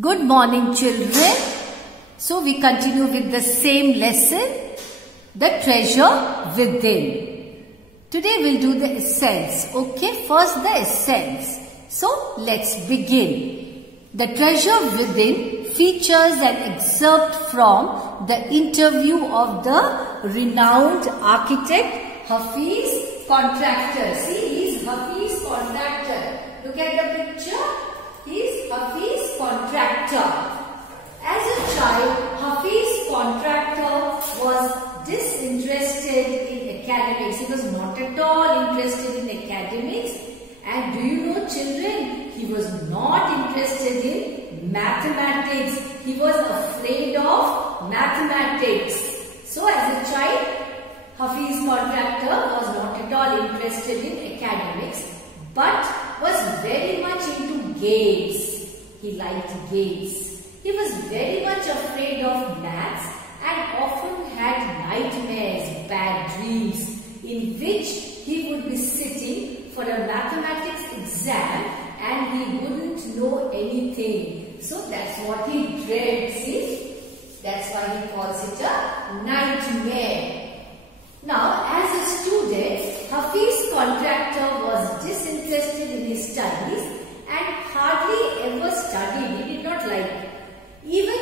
Good morning, children. So we continue with the same lesson, the treasure within. Today we'll do the essence. Okay, first the essence. So let's begin. The treasure within features an excerpt from the interview of the renowned architect Hafiz Contractor. See, he's Hafiz Contractor. Look at the picture. He's Hafiz Contractor. As a child, Hafiz Contractor was disinterested in academics. He was not at all interested in academics. And do you know, children, he was not interested in mathematics. He was afraid of mathematics. So as a child, Hafiz Contractor was not at all interested in academics, but was very much into games. He liked games. He was very much afraid of maths and often had nightmares, bad dreams, in which he would be sitting for a mathematics exam and he wouldn't know anything. So that's what he dreads. See? That's why he calls it a nightmare. Now, as a student, Hafiz Contractor was disinterested in his studies and hardly ever studied. He did not like it. Even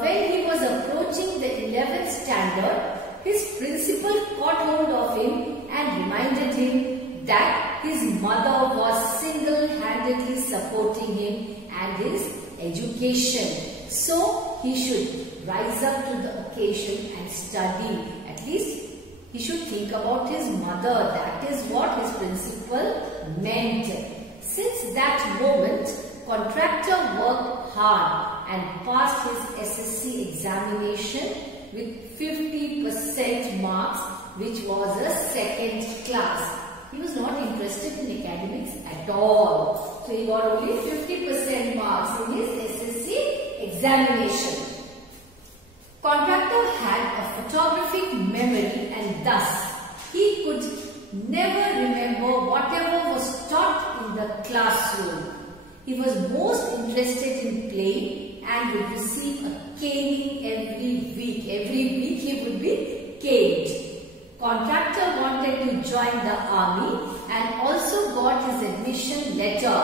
when he was approaching the 11th standard, his principal caught hold of him and reminded him that his mother was single-handedly supporting him and his education. So, he should rise up to the occasion and study. At least he should think about his mother. That is what his principal meant. Since that moment, Contractor worked hard and passed his SSC examination with 50% marks, which was a second class. He was not interested in academics at all. So he got only 50% marks in his SSC examination. Contractor had a photographic memory and thus he could never remember whatever was taught in the classroom. He was most interested in playing and would receive a caning every week. Every week he would be caned. Contractor wanted to join the army and also got his admission letter.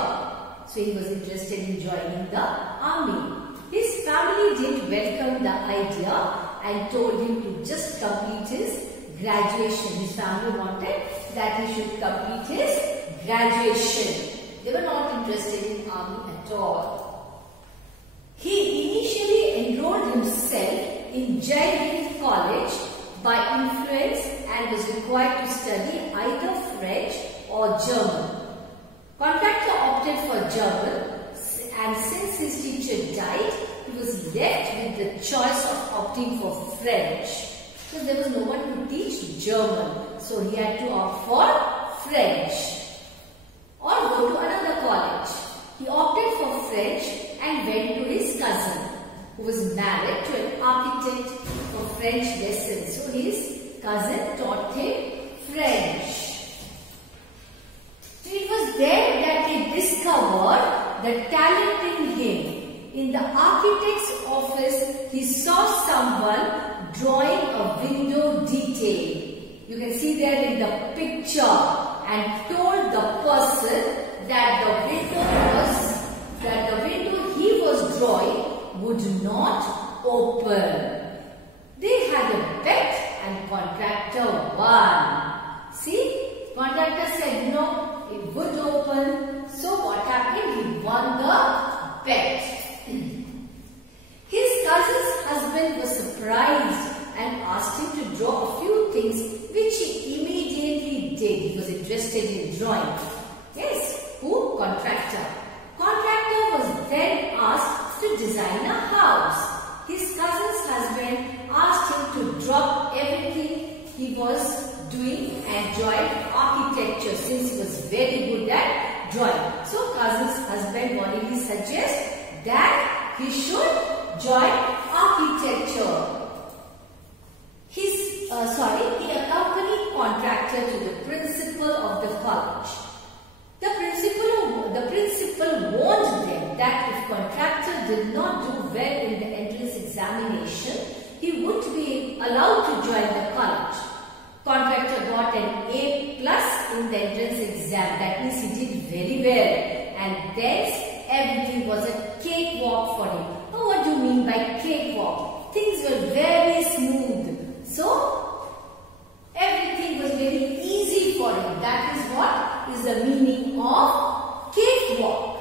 So he was interested in joining the army. His family did welcome the idea and told him to just complete his graduation. His family wanted that he should complete his graduation. They were not interested in army at all. He initially enrolled himself in Jai Hind College by influence and was required to study either French or German. Contractor opted for German, and since his teacher died, he was left with the choice of opting for French. So there was no one to teach German. So he had to opt for French or go to another college. He opted for French and went to his cousin, who was married to an architect, for French lessons. So his cousin taught him French. So it was there that he discovered the talent in him. In the architect's office, he saw someone drawing a window detail. You can see there in the picture, and told the person that the window he was drawing would not open. They had a bet and Contractor won. See, Contractor said no, it would open. So what happened? He won the bet. His cousin's husband was surprised and asked him to draw a few things, which he immediately did. He was interested in drawing. Yes, who? Contractor. Contractor was then asked to design a house. His cousin's husband asked him to drop everything he was doing and join architecture, since he was very good at drawing. So cousin's husband wanted suggest that he should join architecture. He accompanied Contractor to the principal of the college. The principal warned them that if Contractor did not do well in the entrance examination, he wouldn't be allowed to join the college. Contractor got an A plus in the entrance exam. That means he did very well. And then everything was a cakewalk for him. Now what do you mean by cakewalk? Things were very smooth. So everything was very easy for him. That is what is the meaning of cakewalk.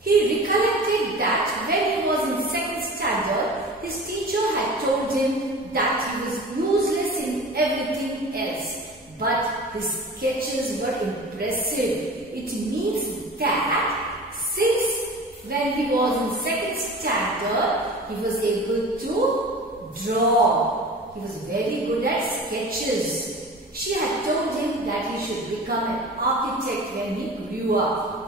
He recollected that when he was in 2nd standard, his teacher had told him that he was useless in everything else. But his sketches were impressive. It means that since when he was in 2nd standard, he was able to draw. He was very good at sketches. She had told him that he should become an architect when he grew up.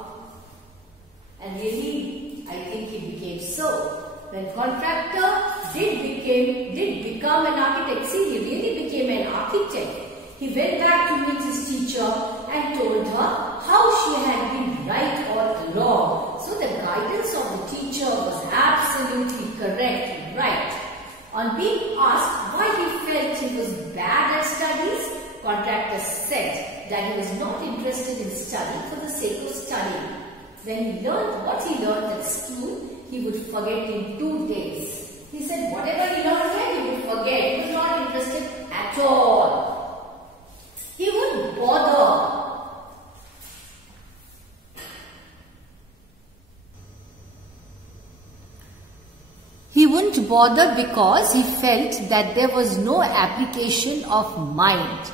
And really, I think he became so. When contractor did become an architect, see, he really became an architect. He went back to meet his teacher and told her how she had been right all along. So the guidance of the teacher was absolutely correct, right. On being asked why he felt he was bad at studies, contractor said that he was not interested in studying for the sake of studying. When he learned what he learned at school, he would forget in 2 days. He said whatever he learned there, he would forget. He was not interested at all. He wouldn't bother. He wouldn't bother because he felt that there was no application of mind.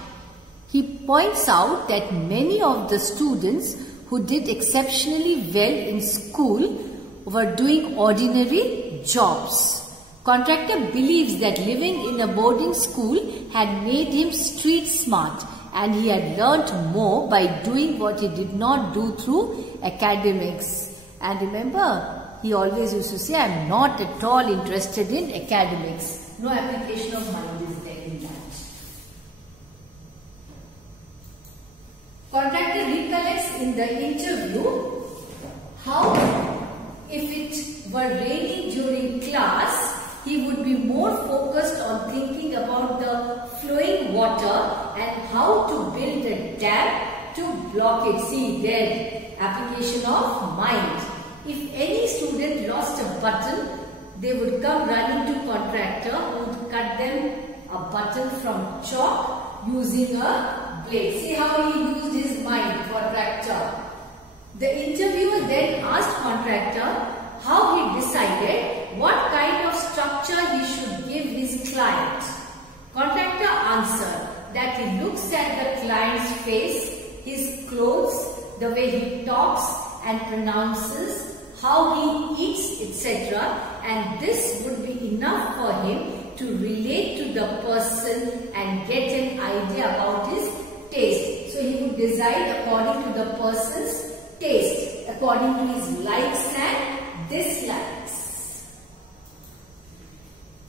He points out that many of the students who did exceptionally well in school were doing ordinary jobs. Contractor believes that living in a boarding school had made him street smart, and he had learnt more by doing what he did not do through academics. And remember, he always used to say, I am not at all interested in academics. No application of mind is there in that. Contractor recollects in the interview how if it were raining during class, he would be more focused on thinking about the flowing water and how to build a dam to block it. See there, application of mind. If any student lost a button, they would come running to contractor who would cut them a button from chalk using a blade. See how he used his mind, contractor. The interviewer then asked contractor how he decided what kind of structure he should give his client. Contractor answered that he looks at the client's face, his clothes, the way he talks and pronounces, how he eats, etc. And this would be enough for him to relate to the person and get an idea about his taste. So he would decide according to the person's taste, according to his likes and dislikes.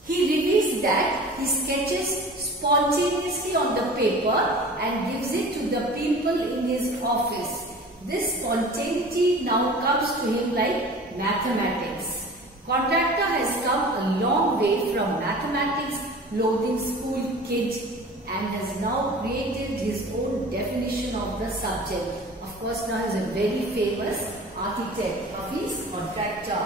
He reveals that he sketches spontaneously on the paper and gives it to the people in his office. This spontaneity now comes to him like mathematics. Contractor has come a long way from mathematics loading school kid and has now created his own definition of the subject. Of course, now he is a very famous architect of his contractor.